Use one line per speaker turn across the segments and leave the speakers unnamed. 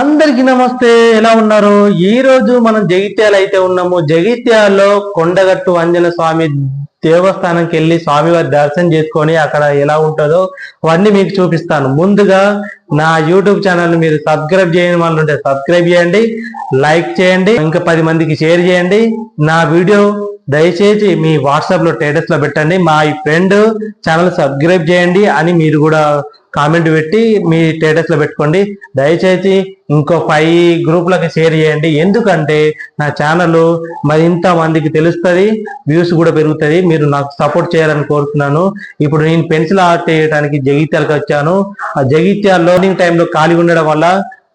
అందరికి నమస్తే. ఎలా ఉన్నారు? ఈ రోజు మనం జగిత్యాల అయితే ఉన్నాము. జగిత్యాలలో కొండగట్టు అంజన స్వామి దేవస్థానంకి వెళ్ళి స్వామివారి దర్శనం చేసుకొని అక్కడ ఎలా ఉంటుందో అవన్నీ మీకు చూపిస్తాను. ముందుగా నా యూట్యూబ్ ఛానల్ మీరు సబ్స్క్రైబ్ చేయని వాళ్ళు ఉంటే సబ్స్క్రైబ్ చేయండి లైక్ చేయండి ఇంకా పది మందికి షేర్ చేయండి. నా వీడియో దయచేసి మీ వాట్సాప్లో స్టేటస్లో పెట్టండి. మా ఈ ఫ్రెండ్ ఛానల్ సబ్స్క్రైబ్ చేయండి అని మీరు కూడా కామెంట్ పెట్టి మీ స్టేటస్లో పెట్టుకోండి. దయచేసి ఇంకో ఫైవ్ గ్రూపులకు షేర్ చేయండి. ఎందుకంటే నా ఛానల్ మరింత మందికి తెలుస్తుంది వ్యూస్ కూడా పెరుగుతుంది. మీరు నాకు సపోర్ట్ చేయాలని కోరుతున్నాను. ఇప్పుడు నేను పెన్సిల్ ఆర్ట్ చేయడానికి జగిత్యాలకు వచ్చాను. ఆ జగిత్యాల లోనింగ్ టైంలో ఖాళీ ఉండడం వల్ల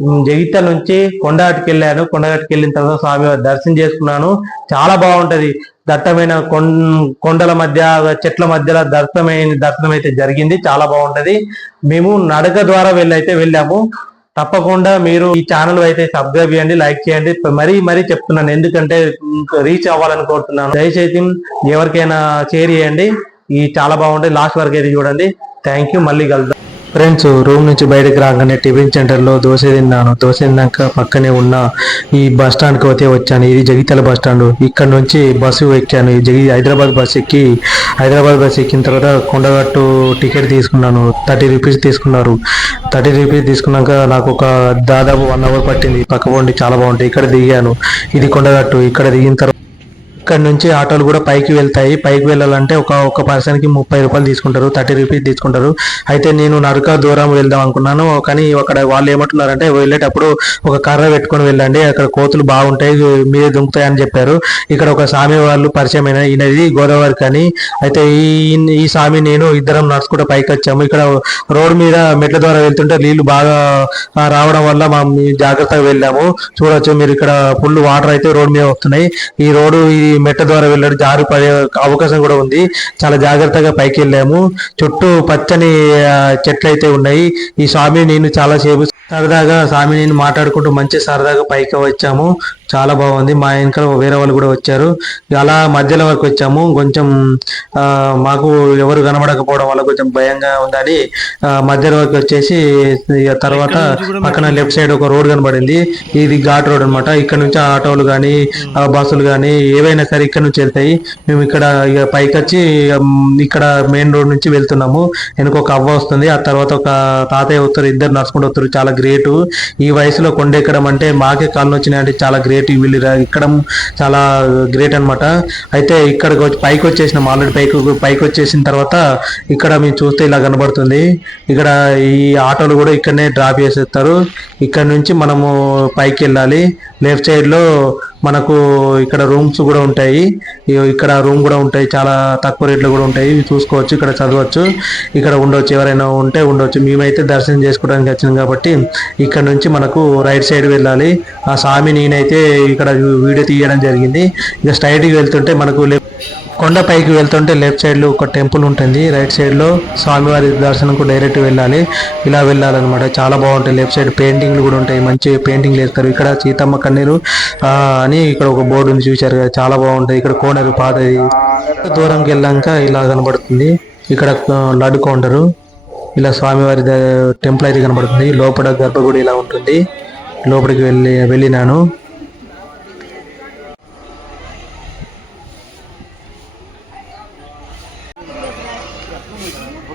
జగిత్యాల నుంచి కొండగట్టుకు వెళ్ళాను కొండగట్టుకు వెళ్ళిన తర్వాత స్వామి దర్శనం చేసుకున్నాను. చాలా బాగుంటది. దట్టమైన కొం- కొండల మధ్య చెట్ల మధ్యలో దర్శనమైన దర్శనం అయితే జరిగింది. చాలా బాగుంటది. మేము నడక ద్వారా వెళ్ళైతే వెళ్ళాము. తప్పకుండా మీరు ఈ ఛానల్ అయితే సబ్స్క్రైబ్ చేయండి లైక్ చేయండి. మరీ మరీ చెప్తున్నాను ఎందుకంటే రీచ్ అవ్వాలని కోరుతున్నాను. దయచేసి ఎవరికైనా షేర్ చేయండి. ఈ చాలా బాగుంటుంది. లాస్ట్ వరకు అయితే చూడండి. Thank you. మళ్ళీ కలుద్దాం. ఫ్రెండ్స్ రూమ్ నుంచి బయటకు రాగానే టిఫిన్ సెంటర్లో దోశ తిన్నాను. దోశ తిన్నాక పక్కనే ఉన్న ఈ బస్కి అయితే వచ్చాను. ఇది జగిత్యాల బస్ స్టాండ్. ఇక్కడ నుంచి బస్సు ఎక్కాను. ఈ జగి హైదరాబాద్ బస్ ఎక్కి హైదరాబాద్ బస్ ఎక్కిన తర్వాత కొండగట్టు టికెట్ తీసుకున్నాను. థర్టీ రూపీస్ తీసుకున్నారు. థర్టీ రూపీస్ తీసుకున్నాక నాకు ఒక దాదాపు వన్ అవర్ పట్టింది. పక్క పోండి చాలా బాగుంటాయి ఇక్కడ దిగాను. ఇది కొండగట్టు. ఇక్కడ దిగిన తర్వాత ఇక్కడ నుంచి ఆటోలు కూడా పైకి వెళ్తాయి. పైకి వెళ్ళాలంటే ఒక ఒక పర్సన్కి ముప్పై రూపాయలు తీసుకుంటారు. థర్టీ రూపీస్ తీసుకుంటారు. అయితే నేను నరక దూరం వెళ్దాం అనుకున్నాను. కానీ అక్కడ వాళ్ళు ఏమంటున్నారంటే వెళ్ళేటప్పుడు ఒక కర్ర పెట్టుకొని వెళ్ళండి. అక్కడ కోతులు బాగుంటాయి. మీరే దుంకుతాయి అని చెప్పారు. ఇక్కడ ఒక స్వామి వాళ్ళు పరిచయమైన ఈయనది గోదావరి కానీ అయితే ఈ ఈ స్వామి నేను ఇద్దరం నడుచుకుంటూ పైకి వచ్చాము. ఇక్కడ రోడ్ మీద మెట్ల ద్వారా వెళ్తుంటే నీళ్ళు బాగా రావడం వల్ల మనం జాగ్రత్తగా వెళ్ళాము. చూడొచ్చు మీరు ఇక్కడ ఫుల్ వాటర్ అయితే రోడ్ మీద వస్తున్నాయి. ఈ రోడ్డు ఈ మెట్ట ద్వారా వెళ్ళడం. జారు పడే అవకాశం కూడా ఉంది. చాలా జాగ్రత్తగా పైకి వెళ్ళాము. చుట్టూ పచ్చని చెట్లు అయితే ఉన్నాయి. ఈ స్వామి నేను చాలా సేపు సరదాగా స్వామి నేను మాట్లాడుకుంటూ మంచి సరదాగా పైకి వచ్చాము. చాలా బాగుంది. మా వెనకాల వేరే వాళ్ళు కూడా వచ్చారు. అలా మధ్యలో వరకు వచ్చాము. కొంచెం మాకు ఎవరు కనబడకపోవడం వల్ల కొంచెం భయంగా ఉందని మధ్యలో వరకు వచ్చేసి తర్వాత పక్కన లెఫ్ట్ సైడ్ ఒక రోడ్ కనబడింది. ఇది ఘాట్ రోడ్ అన్నమాట. ఇక్కడ నుంచి ఆటోలు కానీ బస్సులు కానీ ఏవైనా సరే ఇక్కడ నుంచి వెళ్తాయి. మేము ఇక్కడ ఇక పైకి వచ్చి ఇక్కడ మెయిన్ రోడ్ నుంచి వెళ్తున్నాము. వెనక ఒక అవ్వ వస్తుంది. ఆ తర్వాత ఒక తాతయ్య వస్తారు. ఇద్దరు నడుచుకుంటూ వస్తారు. చాలా గ్రేట్. ఈ వయసులో కొండ ఎక్కడం అంటే మాకే కాళ్ళు వచ్చినాయి అంటే చాలా గ్రేట్. వీళ్ళు ఎక్కడం చాలా గ్రేట్ అన్నమాట. అయితే ఇక్కడికి వచ్చి పైకి వచ్చేసినాం ఆల్రెడీ పైకి పైకి వచ్చేసిన తర్వాత ఇక్కడ మేము చూస్తే ఇలా కనబడుతుంది. ఇక్కడ ఈ ఆటోలు కూడా ఇక్కడనే డ్రాప్ చేసేస్తారు. ఇక్కడ నుంచి మనము పైకి వెళ్ళాలి. లెఫ్ట్ సైడ్లో మనకు ఇక్కడ రూమ్స్ కూడా ఉంటాయి. ఇక్కడ రూమ్ కూడా ఉంటాయి. చాలా తక్కువ రేట్లు కూడా ఉంటాయి. ఇవి చూసుకోవచ్చు ఇక్కడ చదవచ్చు ఇక్కడ ఉండొచ్చు. ఎవరైనా ఉంటే ఉండొచ్చు. మేమైతే దర్శనం చేసుకోవడానికి వచ్చినాం కాబట్టి ఇక్కడ నుంచి మనకు రైట్ సైడ్ వెళ్ళాలి. ఆ స్వామి నేనైతే ఇక్కడ వీడియో తీయడం జరిగింది. ఇక స్ట్రైట్కి గా వెళ్తుంటే మనకు లెఫ్ట్ కొండ పైకి వెళ్తుంటే లెఫ్ట్ సైడ్లో ఒక టెంపుల్ ఉంటుంది. రైట్ సైడ్లో స్వామివారి దర్శనంకు డైరెక్ట్ వెళ్ళాలి. ఇలా వెళ్ళాలన్నమాట. చాలా బాగుంటాయి. లెఫ్ట్ సైడ్ పెయింటింగ్లు కూడా ఉంటాయి. మంచి పెయింటింగ్లు వేస్తారు. ఇక్కడ సీతమ్మ కన్నీరు అని ఇక్కడ ఒక బోర్డు ఉంది చూశారు కదా. చాలా బాగుంటుంది ఇక్కడ కోనరు పాతది. దూరంకి వెళ్ళాక ఇలా కనబడుతుంది. ఇక్కడ లడ్డు కౌంటరు. ఇలా స్వామివారి ద- టెంపుల్ అయితే కనబడుతుంది. లోపల గర్భగుడి ఇలా ఉంటుంది. లోపలికి వెళ్ళి వెళ్ళినాను.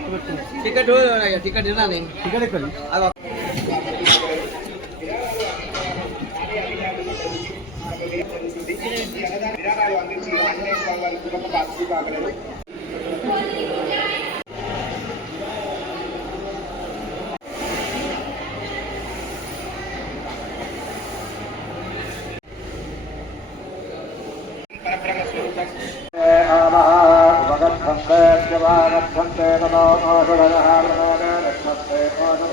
टिकट हो टिकट देना नहीं टिकट करी अब పరబ్రహ్మ वारक्षन्ते नमो ओषुणः नमो न रक्षन्ते ओषुण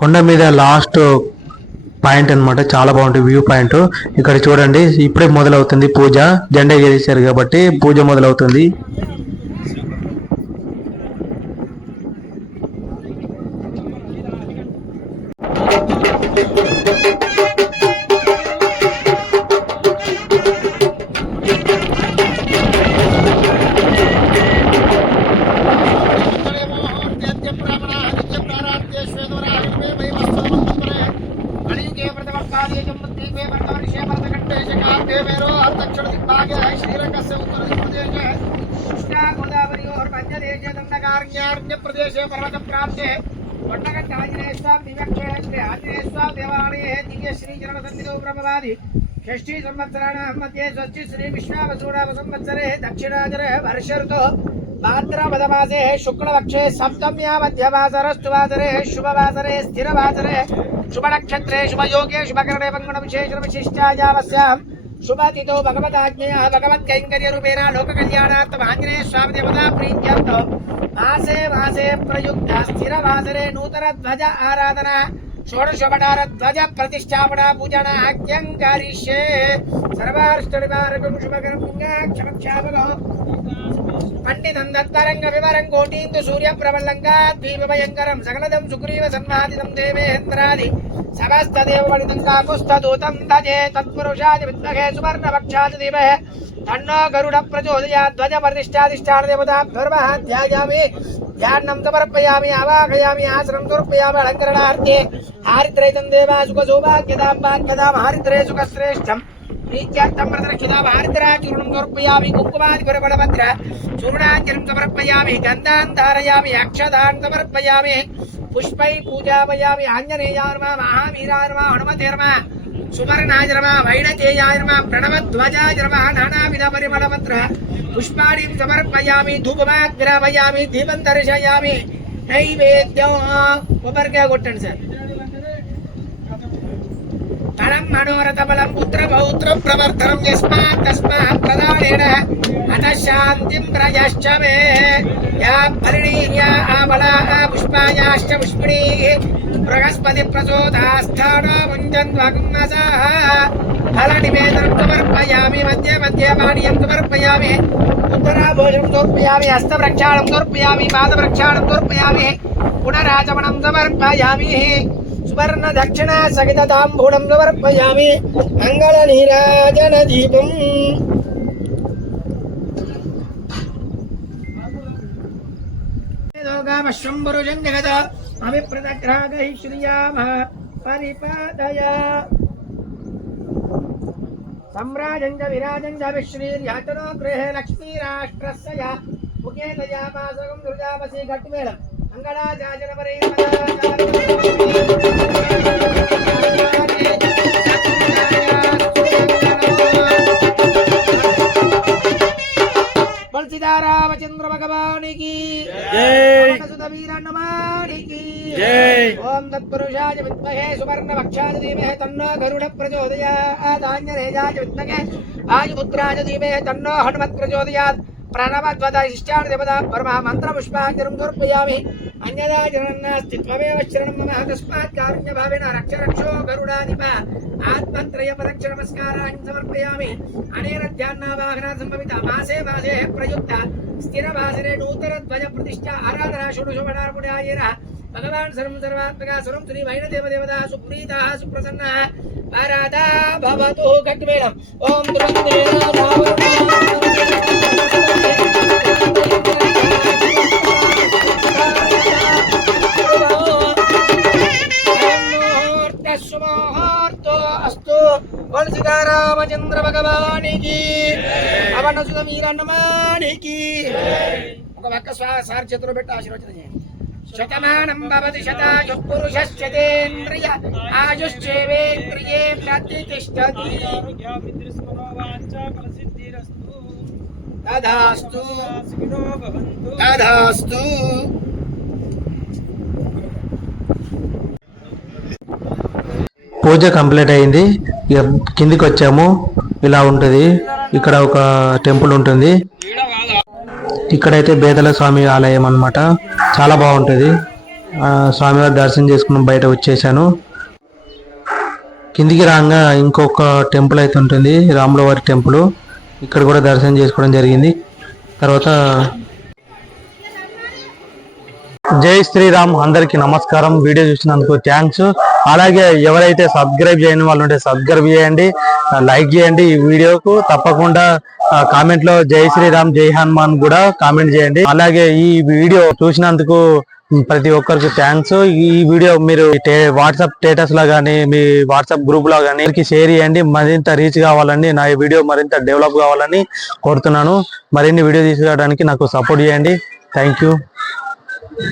కొండ మీద లాస్ట్ పాయింట్ అన్నమాట. చాలా బాగుంటుంది వ్యూ పాయింట్ ఇక్కడ చూడండి ఇప్పుడే మొదలవుతుంది పూజ. జెండా ఎగరేశారు కాబట్టి పూజ మొదలవుతుంది.
ప్రదేశే कर्णाटकस्य कृष्णागोदावरयोः मध्यदेशे दण्डकारण्यारण्यप्रदेशे पर्वतप्राप्ते वट्टकण्ठाञ्जनेयस्तां दिव्यक्षेत्रे आञ्जनेयस्तां देवालये वर्ष ऋतुः भाद्रपदमासे शुक्लपक्षे सप्तम्या मध्यवासरस्तु वासरे, शुभवासरे स्थिरवासरे शुभनक्षत्रे शुभयोगे शुभकरणे पङ्गुणविशेषणविशिष्टायावस्याम् सुमतितो भगवदाज्ञयः भगवत्कैङ्कर्यरूपेण लोककल्याणार्थम् स्वामिदेवता प्रीत्यर्थौ मासे मासे प्रयुक्ता स्थिरवासरे नूतनध्वज आराधना। षोडशोपटारध्वज प्रतिष्ठापना पूजना आख्यं करिष्ये। दण्डितन्दत्तरङ्ग विवरं कोटीं तु सूर्यप्रबलङ्गाद्वीपभयङ्करं सकलदं పక్షాది భారతరాచూర్ణం సమర్పయామి కుంకుమాది గురబలభద్ర చూర్ణాంజలిం సమర్పయామి గంధాన్ ధారయామి అక్షదాన్ సమర్పయామి పుష్పై పూజాపయామి ఆంజనేయార్మ మహావీరార్మ హనుమతేర్మ సువర్ణాజర్మ వైణతేయార్మ ప్రణవధ్వజాజర్మ నానావిధ పరిమళపత్ర పుష్పాణిం సమర్పయామి ధూపమాగ్రాపయామి దీపం దర్శయామి నైవేద్యం కొబ్బరికాయ కొట్టండి సార్ బలం మనోరథ బలం పుత్ర పౌత్ర ప్రవర్తనం యస్మాత్ తస్మాత్ ప్రదానేన అత శాంతిం ప్రజశ్చ మే యా ఫలినీర్యా ఆబలా పుష్పాయాశ్చ పుష్పిణీ బృహస్పతి ప్రచోదాస్థానో ముంజన్వగ్మసాః ఫల నివేదనం సమర్పయామి మధ్య మధ్య పానీయం సమర్పయామి ఉత్తరాభోజనం సమర్పయామి హస్తప్రక్షాళం సమర్పయామి పాదప్రక్షాళం సమర్పయామి పునరాచమనం సమర్పయామి. सुवर्ण दक्षिणा सहितताम्बूढं समर्पयामि मङ्गलनीराजनदीपम् शम्भुरुजङ्गत अभिप्रदग्रागै श्रियामः परिपादय लक्ष्मीराष्ट्रस्य मुखेन दुर्जापसि घट्मेलम्। దయామాసకం దుర్గాపసి గట్టిమేళం మంగళాచాచన తులసిదారామచంద్ర భగవాని భగవానికి
జై
సుత వీరన్నమానికి
జై
ఓం తత్పురుషాయ విద్మహే సువర్ణవక్షాయ ధీమహి తన్నో గరుడ ప్రచోదయాత్ ఆంజనేయాయ విద్మహే ఆయుపుత్రాయ ధీమహి తన్నో హనుమత్ ప్రచోదయాత్ ప్రణవద్వదయిష్టాన దేవత పరమ మంత్ర పుష్పాంజరం సమర్పయామి అన్యదా జనన్నాస్తి త్వమేవ శరణం మమ తస్మాత్ కారుణ్య రక్ష రక్షో గరుడాధిప ఆత్మత్రయ ప్రదక్ష నమస్కారాన్ని సమర్పయామి అనేన ధ్యానావాహన సంభవిత మాసే మాసే ప్రయుక్త స్థిర వాసరే నూతన ధ్వజ ప్రతిష్ఠ ఆరాధన షుడు భగవాన్ సర్వం సర్వాత్మక సర్వం శ్రీ వైన దేవ సుప్రీత సుప్రసన్న ఆరాధా భవతు గట్టిమేళం ఓం అస్తు సీతారామచంద్ర భగవానికి అవన సుత వీరన్నమానికి ఒక పక్క స్వా- సార్ చేతిలో పెట్టి ఆశీర్వచనం చేయండి శతమానం భవతి శతాయు పురుషశ్చతేంద్రియ ఆయుష్యేవేంద్రియే ప్రతిష్టతి తదాస్తు తదాస్తు
పూజ కంప్లీట్ అయింది. ఇక కిందికి వచ్చాము. ఇలా ఉంటుంది. ఇక్కడ ఒక టెంపుల్ ఉంటుంది. ఇక్కడైతే బేదల స్వామి ఆలయం అన్నమాట. చాలా బాగుంటుంది. స్వామివారి దర్శనం చేసుకుని బయట వచ్చేసాను. కిందికి రాగా ఇంకొక టెంపుల్ అయితే ఉంటుంది. రాములవారి టెంపుల్. ఇక్కడ కూడా దర్శనం చేసుకోవడం జరిగింది. తర్వాత జై శ్రీరామ్ అందరికి నమస్కారం. వీడియో చూసినందుకు థ్యాంక్స్. అలాగే ఎవరైతే సబ్స్క్రైబ్ చేయని వాళ్ళు ఉంటే సబ్స్క్రైబ్ చేయండి లైక్ చేయండి ఈ వీడియోకు. తప్పకుండా కామెంట్లో జై శ్రీరామ్ జై హనుమాన్ కూడా కామెంట్ చేయండి. అలాగే ఈ వీడియో చూసినందుకు ప్రతి ఒక్కరికి థ్యాంక్స్. ఈ వీడియో మీరు వాట్సాప్ స్టేటస్లో కానీ మీ వాట్సాప్ గ్రూప్లో కానీ షేర్ చేయండి. మరింత రీచ్ కావాలని నా ఈ వీడియో మరింత డెవలప్ కావాలని కోరుతున్నాను. మరిన్ని వీడియో తీసుకోవడానికి నాకు సపోర్ట్ చేయండి. Thank you.